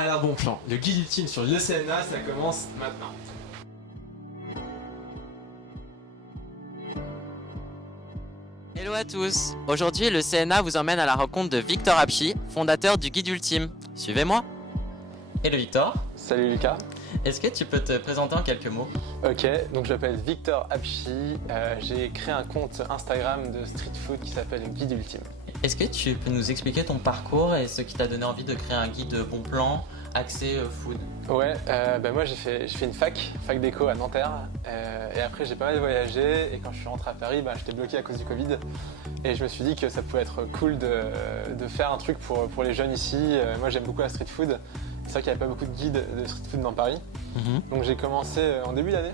Alors bon plan, le guide ultime sur le CNA, ça commence maintenant. Hello à tous. Aujourd'hui, le CNA vous emmène à la rencontre de Victor Apchi, fondateur du Guide Ultime. Suivez-moi. Hello Victor. Salut Lucas. Est-ce que tu peux te présenter en quelques mots? Ok, donc je m'appelle Victor Apchi. J'ai créé un compte Instagram de street food qui s'appelle Guide Ultime. Est-ce que tu peux nous expliquer ton parcours et ce qui t'a donné envie de créer un guide bon plan axé food? Ouais, moi j'ai fait une fac d'éco à Nanterre et après j'ai pas mal voyagé et quand je suis rentré à Paris, j'étais bloqué à cause du Covid et je me suis dit que ça pouvait être cool de faire un truc pour les jeunes ici. Moi j'aime beaucoup la street food. C'est vrai qu'il n'y avait pas beaucoup de guides de street food dans Paris. Donc j'ai commencé en début d'année,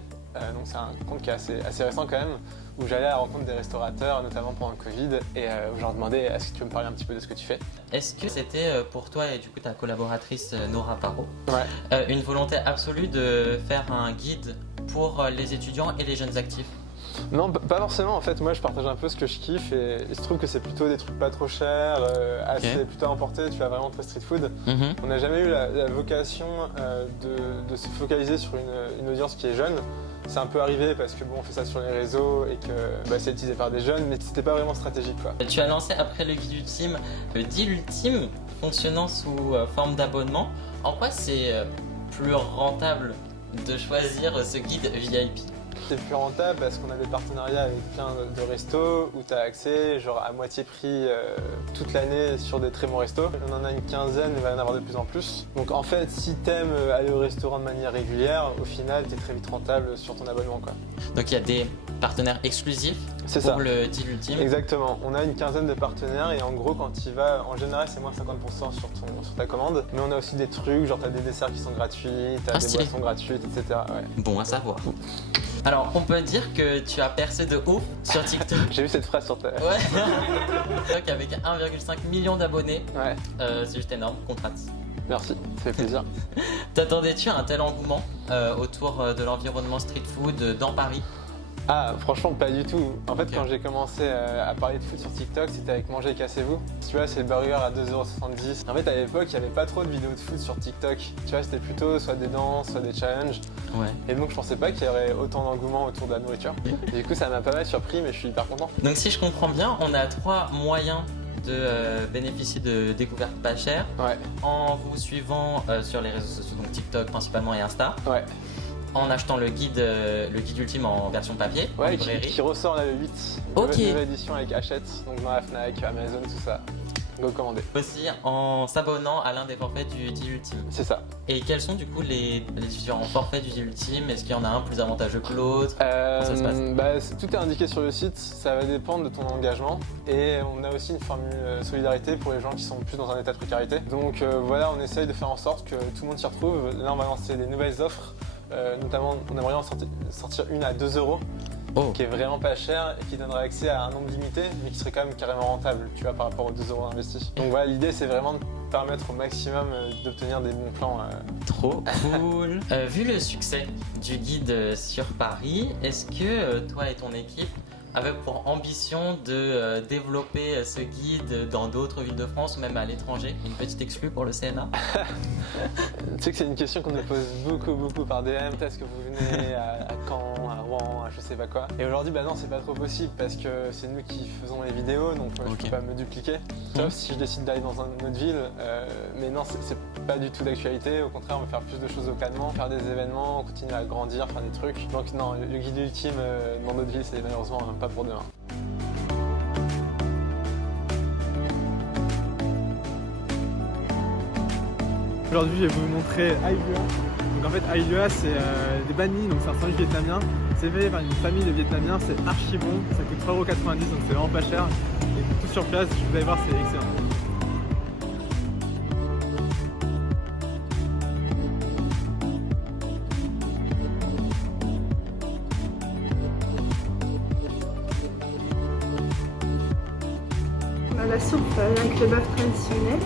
donc c'est un compte qui est assez récent quand même, où j'allais à la rencontre des restaurateurs, notamment pendant le Covid, et où je leur demandais est-ce que tu peux me parler un petit peu de ce que tu fais. Est-ce que c'était pour toi et du coup ta collaboratrice Nora Parot, Ouais. une volonté absolue de faire un guide pour les étudiants et les jeunes actifs? Non, pas forcément. En fait, moi, je partage un peu ce que je kiffe et il se trouve que c'est plutôt des trucs pas trop chers, assez plutôt à emporter. Tu vas vraiment très street food. On n'a jamais eu la vocation de se focaliser sur une audience qui est jeune. C'est un peu arrivé parce que on fait ça sur les réseaux et que c'est utilisé par des jeunes, mais c'était pas vraiment stratégique, quoi. Tu as lancé après le guide ultime le deal ultime, fonctionnant sous forme d'abonnement. En quoi c'est plus rentable de choisir ce guide VIP? C'est plus rentable parce qu'on a des partenariats avec plein de restos où tu as accès à moitié prix toute l'année sur des très bons restos. On en a une quinzaine, il va y en avoir de plus en plus. Donc en fait, si tu aimes aller au restaurant de manière régulière, au final, tu es très vite rentable sur ton abonnement, quoi. Donc il y a des partenaires exclusifs pour le deal ultime? Exactement. On a une quinzaine de partenaires et en gros, quand tu y vas, en général, c'est moins 50% sur ta commande. Mais on a aussi des trucs, tu as des desserts qui sont gratuits, tu as des boissons gratuites, etc. Ouais. Bon à savoir. Alors, on peut dire que tu as percé de ouf sur TikTok. J'ai vu cette phrase sur ta... Ouais. TikTok avec 1,5 million d'abonnés. Ouais. C'est juste énorme, congrats. Merci, ça fait plaisir. T'attendais-tu à un tel engouement autour de l'environnement street food dans Paris? Ah, franchement, pas du tout. En fait, quand j'ai commencé à parler de food sur TikTok, c'était avec Manger et Cassez-vous. Tu vois, c'est le burger à 2,70 €. En fait, à l'époque, il n'y avait pas trop de vidéos de food sur TikTok. Tu vois, c'était plutôt soit des danses, soit des challenges. Ouais. Et donc, je pensais pas qu'il y aurait autant d'engouement autour de la nourriture. Et du coup, ça m'a pas mal surpris, mais je suis hyper content. Donc, si je comprends bien, on a 3 moyens de bénéficier de découvertes pas chères. Ouais. En vous suivant sur les réseaux sociaux, donc TikTok principalement et Insta. Ouais. En achetant le guide ultime en version papier, en librairie. Qui ressort là le 8. Ok. Nouvelle édition avec Hachette, donc dans la Fnac, Amazon, tout ça. Go commander. Aussi en s'abonnant à l'un des forfaits du deal ultime. C'est ça. Et quels sont du coup les différents forfaits du deal ultime? Est-ce qu'il y en a un plus avantageux que l'autre? Comment ça se passe? Tout est indiqué sur le site, ça va dépendre de ton engagement. Et on a aussi une formule solidarité pour les gens qui sont plus dans un état de précarité. Donc voilà, on essaye de faire en sorte que tout le monde s'y retrouve. Là, on va lancer des nouvelles offres. Notamment, on aimerait en sortir une à 2 €, qui est vraiment pas cher et qui donnerait accès à un nombre limité, mais qui serait quand même carrément rentable, tu vois, par rapport aux 2 € investis. Donc voilà, l'idée c'est vraiment de permettre au maximum d'obtenir des bons plans. Trop cool. Vu le succès du guide sur Paris, est-ce que toi et ton équipe avaient pour ambition de développer ce guide dans d'autres villes de France ou même à l'étranger? Une petite exclue pour le CNA? Tu sais que c'est une question qu'on nous pose beaucoup par DM. Est-ce que vous venez à Caen, à Rouen, à je sais pas quoi? Et aujourd'hui, non, c'est pas trop possible parce que c'est nous qui faisons les vidéos, donc je peux pas me dupliquer. Sauf si je décide d'aller dans une autre ville. Mais non, c'est pas du tout d'actualité. Au contraire, on veut faire plus de choses localement, faire des événements, continuer à grandir, faire des trucs. Donc non, le guide ultime dans notre ville, c'est malheureusement pas pour demain. Aujourd'hui, je vais vous montrer Ailua. Donc en fait, Ailua, c'est des banh mi, donc c'est un sandwich vietnamien. C'est fait par une famille de Vietnamiens, c'est archi bon. Ça coûte 3,90 €, donc c'est vraiment pas cher. Et tout sur place, vous allez voir, c'est excellent. On a la soupe avec le bœuf traditionnel.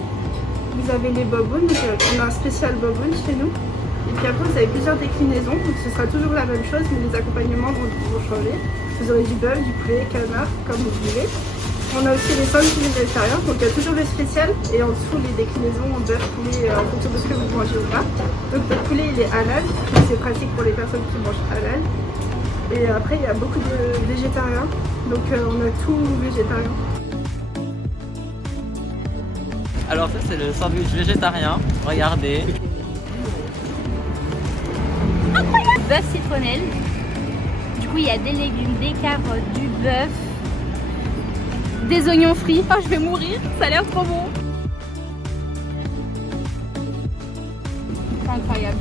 Vous avez les bobounes, on a un spécial boboon chez nous. Et puis après, vous avez plusieurs déclinaisons, donc ce sera toujours la même chose, mais les accompagnements vont changer. Vous aurez du bœuf, du poulet, canard, comme vous voulez. On a aussi les sandwichs végétariens, donc il y a toujours le spécial et en dessous les déclinaisons en bœuf, poulet, en fonction de ce que vous mangez ou pas. Donc le poulet il est halal, donc c'est pratique pour les personnes qui mangent halal. Et après il y a beaucoup de végétariens, donc on a tout végétarien. Alors ça c'est le sandwich végétarien, regardez. Bœuf citronnelle. Du coup, il y a des légumes, des carottes, du bœuf, des oignons frits. Oh, je vais mourir, ça a l'air trop bon. C'est incroyable,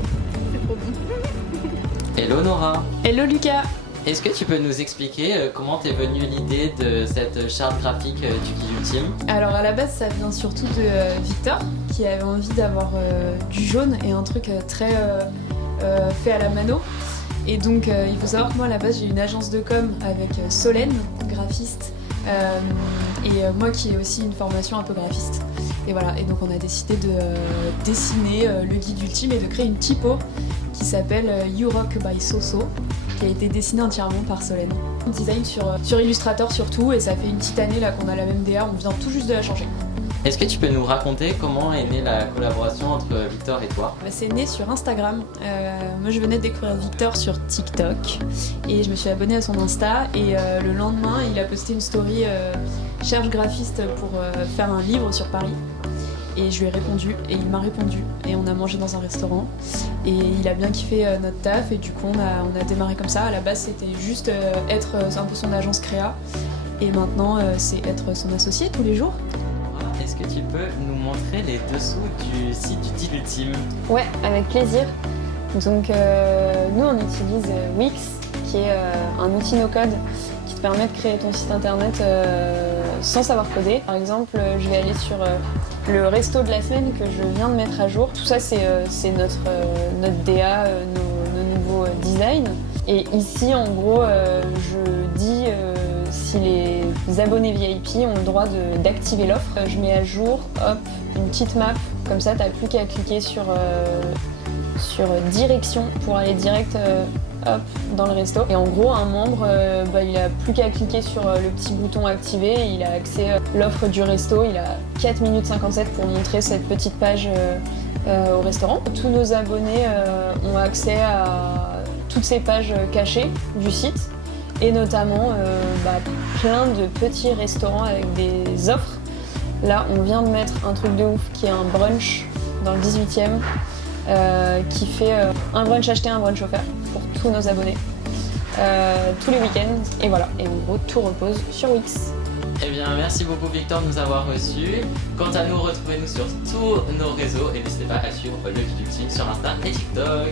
c'est trop bon. Hello Nora. Hello Lucas. Est-ce que tu peux nous expliquer comment t'es venue l'idée de cette charte graphique du guide ultime? Alors à la base ça vient surtout de Victor qui avait envie d'avoir du jaune et un truc très fait à la mano. Et donc il faut savoir que moi à la base j'ai une agence de com avec Solène, graphiste, et moi qui ai aussi une formation un peu graphiste. Et voilà, et donc on a décidé de dessiner le guide ultime et de créer une typo qui s'appelle You Rock by Soso, qui a été dessinée entièrement par Solène. On design sur Illustrator surtout, et ça fait une petite année là qu'on a la même DA, on vient tout juste de la changer. Est-ce que tu peux nous raconter comment est née la collaboration entre Victor et toi? C'est né sur Instagram. Moi je venais de découvrir Victor sur TikTok et je me suis abonnée à son Insta et le lendemain il a posté une story cherche graphiste pour faire un livre sur Paris. Et je lui ai répondu et il m'a répondu et on a mangé dans un restaurant et il a bien kiffé notre taf et du coup on a démarré comme ça. À la base c'était juste être un peu son agence créa et maintenant c'est être son associé tous les jours. Est-ce que tu peux nous montrer les dessous du site du guide ultime? Ouais, avec plaisir. Donc nous on utilise Wix qui est un outil no-code qui te permet de créer ton site internet sans savoir coder. Par exemple, je vais aller sur le resto de la semaine que je viens de mettre à jour. Tout ça c'est notre DA, nos nouveaux designs. Et ici en gros je dis si les abonnés VIP ont le droit d'activer l'offre. Je mets à jour, hop, une petite map, comme ça t'as plus qu'à cliquer sur direction pour aller direct hop, dans le resto. Et en gros un membre, il a plus qu'à cliquer sur le petit bouton activer et il a accès à l'offre du resto. Il a 4 minutes 57 pour montrer cette petite page au restaurant. Tous nos abonnés ont accès à toutes ces pages cachées du site. Et notamment plein de petits restaurants avec des offres. Là, on vient de mettre un truc de ouf qui est un brunch dans le 18e qui fait un brunch acheté, un brunch offert pour tous nos abonnés tous les week-ends. Et voilà, et en gros, tout repose sur Wix. Eh bien, merci beaucoup Victor de nous avoir reçus. Quant à nous, retrouvez-nous sur tous nos réseaux et n'hésitez pas à suivre le guide ultime sur Insta et TikTok.